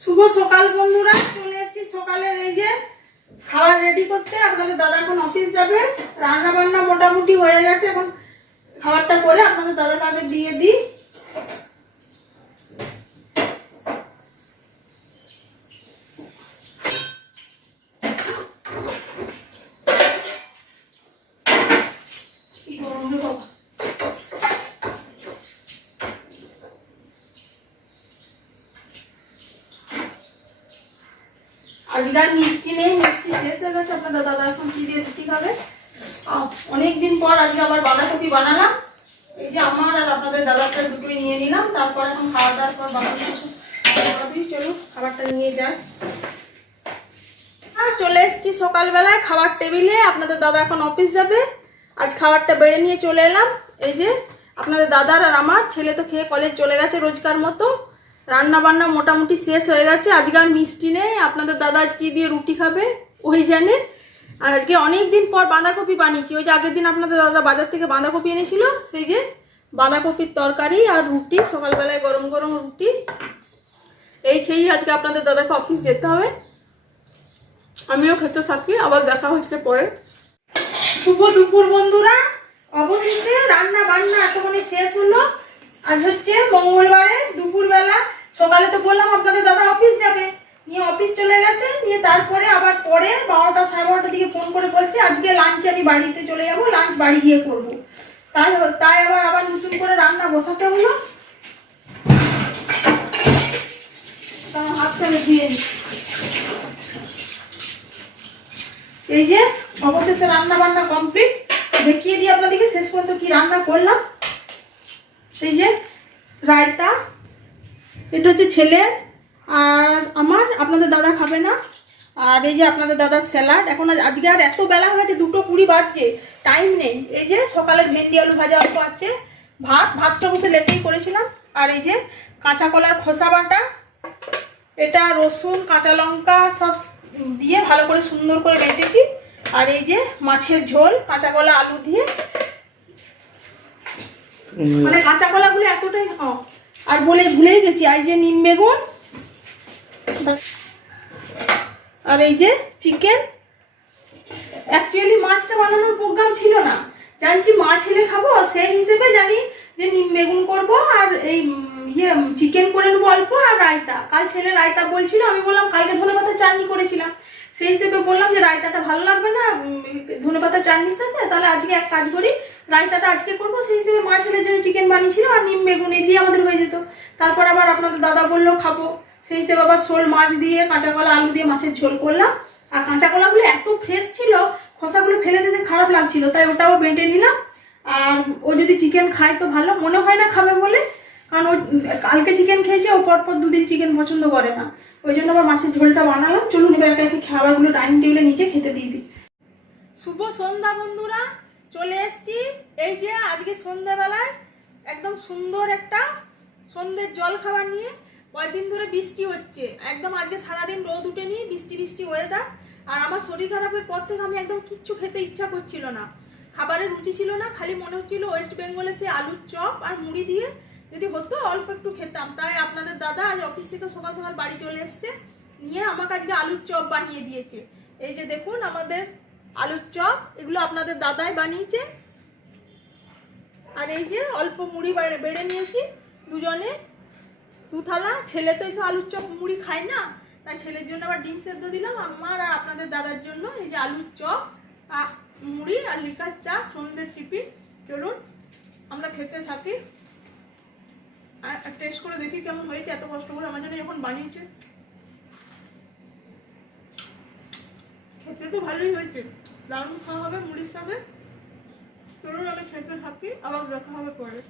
শুভ সকাল বন্ধুরা, চলে এসেছি সকালের এই যে খাবার রেডি করতে। আপনাদের দাদা এখন অফিস যাবে, রান্না বান্না মোটামুটি হয়ে গেছে। এখন খাবারটা করে আপনাদের দাদাকে আগে দিয়ে দিই। আজকে আর মিষ্টি নেই, মিষ্টি শেষ হয়ে গেছে। আপনাদের দাদা এখন কি দিয়ে রুটি খাবে। অনেকদিন পর আজকে আবার বাঁধাকপি বানালাম। এই যে আমার আর আপনাদের দাদাটা দুটোই নিয়ে নিলাম। তারপর এখন খাওয়া দাওয়ার পর বানাবি। চলো খাবারটা নিয়ে যায়। চলে এসেছি সকালবেলায় খাবার টেবিলে। আপনাদের দাদা এখন অফিস যাবে, আজ খাবারটা বেড়ে নিয়ে চলে এলাম। এই যে আপনাদের দাদার আর আমার ছেলে তো খেয়ে কলেজ চলে গেছে রোজকার মতো। রান্না বান্না মোটামুটি শেষ হয়ে গেছে। আজকে আর মিষ্টি নেই। আপনাদের দাদা আজ কি দিয়ে রুটি খাবে ওই জানে। আর আজকে অনেক দিন পর বাঁধাকপি বানিয়েছি। ওই যে আগের দিন আপনাদের দাদা বাজার থেকে বাঁধাকপি এনেছিল, সেই যে বাঁধাকপির তরকারি আর রুটি, সকালবেলায় গরম গরম রুটি। এই খেয়েই আজকে আপনাদের দাদাকে অফিস যেতে হবে। আমিও খেতে থাকি, আবার দেখা হচ্ছে পরে। শুভ দুপুর বন্ধুরা, অবশেষে রান্না বান্না এতক্ষণে শেষ হলো। আজ হচ্ছে মঙ্গলবারে দুপুরবেলা। সকালে তো বললাম আপনাদের দাদা অফিস যাবে, নিয়ে অফিস চলে গেছে। নিয়ে তারপরে আবার পরে 12টা সাড়ে 12টার দিকে ফোন করে বলছে আজকে লাঞ্চে আমি বাড়িতে চলে যাব, লাঞ্চ বাড়ি গিয়ে করবো। তাই আবার নতুন করে রান্না বসাতে হলো। হাতটা ধুয়ে নিই। এই যে অবশেষে রান্না বান্না কমপ্লিট। দেখিয়ে দিই আপনাদেরকে শেষ পর্যন্ত কি রান্না করলাম। এই যে রায়তা, এটা হচ্ছে ছেলের আর আমার, আপনাদের দাদা খাবে না। আর এই যে আপনাদের দাদার স্যালাড। এখন আজকে আর এত বেলা হয়ে গেছে, 2:20 বাজছে, টাইম নেই। এই যে সকালের ভেন্ডি আলু ভাজা অল্প আছে, ভাতটা বসে লেটেই করেছিলাম। আর এই যে কাঁচা কলার খোসা বাটা, এটা রসুন কাঁচা লঙ্কা সব দিয়ে ভালো করে সুন্দর করে বেটেছি। আর এই যে মাছের ঝোল কাঁচা কলা আলু দিয়ে, মানে কাঁচা কলাগুলো এতটাই। আর ভুলেই গেছি, এই যে নিম বেগুন, আর এই যে চিকেন। অ্যাকচুয়ালি মাছটা বানানোর প্রোগ্রাম ছিল না, জানছি মা ছেলে খাবো সেই হিসেবে জানি যে নিম বেগুন করবো আর এই চিকেন করে নেবো অল্প, আর রায়তা। কাল ছেলে রায়তা বলছিল, আমি বললাম কালকে ধনেপাতা চাটনি করেছিলাম, সেই হিসেবে বললাম যে রায়তাটা ভালো লাগবে না ধনেপাতা চাটনির সাথে, তাহলে আজকে এক কাজ করি রায়তাটা আজকে করবো। সেই হিসেবে মা ছেলের জন্য চিকেন বানিয়েছিল আর নিম বেগুন এই দিয়ে আমাদের হয়ে যেত। তারপর আবার আপনাদের দাদা বললো খাবো, সেই হিসেবে আবার শোল মাছ দিয়ে কাঁচা কলা আলু দিয়ে মাছের ঝোল করলাম। আর কাঁচা কলাগুলো এত ফ্রেশ ছিল, খোসাগুলো ফেলে দিতে খারাপ লাগছিল, তাই ওটাও বেটে নিলাম। আর ও যদি চিকেন খায় তো ভালো, মনে হয় না খাবে বলে, কারণ ও কালকে চিকেন খেয়েছে, ও পরপর 2 দিন চিকেন পছন্দ করে না, ওই জন্য আবার মাছের ঝোলটা বানালাম। চলুন এবার একে খাবারগুলো ডাইনিং টেবিলে নিচে খেতে দিয়ে দিই। শুভ সন্ধ্যা বন্ধুরা, চলে এসছি। এই যে আজকে সন্ধ্যাবেলায় একদম সুন্দর একটা সন্ধ্যের জল খাবার নিয়ে। কয়েকদিন ধরে বৃষ্টি হচ্ছে, একদম আজকে সারাদিন রোদ উঠেনি, বৃষ্টি বৃষ্টি ওয়েদার। আর আমার শরীর খারাপের পর থেকে আমি একদম কিচ্ছু খেতে ইচ্ছা করছিল না, খাবারের রুচি ছিল না, খালি মনে হচ্ছিল ওয়েস্ট বেঙ্গলে সে আলুর চপ আর মুড়ি দিয়ে যদি হতো অল্প একটু খেতাম। তাই আপনাদের দাদা আজ অফিস থেকে সকাল সকাল বাড়ি চলে এসছে, নিয়ে আমাকে আজকে আলুর চপ বানিয়ে দিয়েছে। এই যে দেখুন আমাদের আলুর চপ, এগুলো আপনাদের দাদাই বানিয়েছে। আর এই যে অল্প মুড়ি বেড়ে নিয়েছি, দুজনে 2 থালা। ছেলে তো এসব আলুর চপ মুড়ি খায় না, তাই ছেলের জন্য আবার ডিম সেদ্ধ দিলাম। আমার আর আপনাদের দাদার জন্য এই যে আলুর চপ আর মুড়ি আর লিকার চা, সন্ধ্যের টিফিন। চলুন আমরা খেতে থাকি আর টেস্ট করে দেখি কেমন হয়েছে। এত কষ্ট করে আমার জন্য যখন বানিয়েছে, খেতে তো ভালোই হয়েছে, দারুণ খাওয়া হবে মুড়ির সাথে। চলুন আমি খেতে থাকি, আবার দেখা হবে পরে।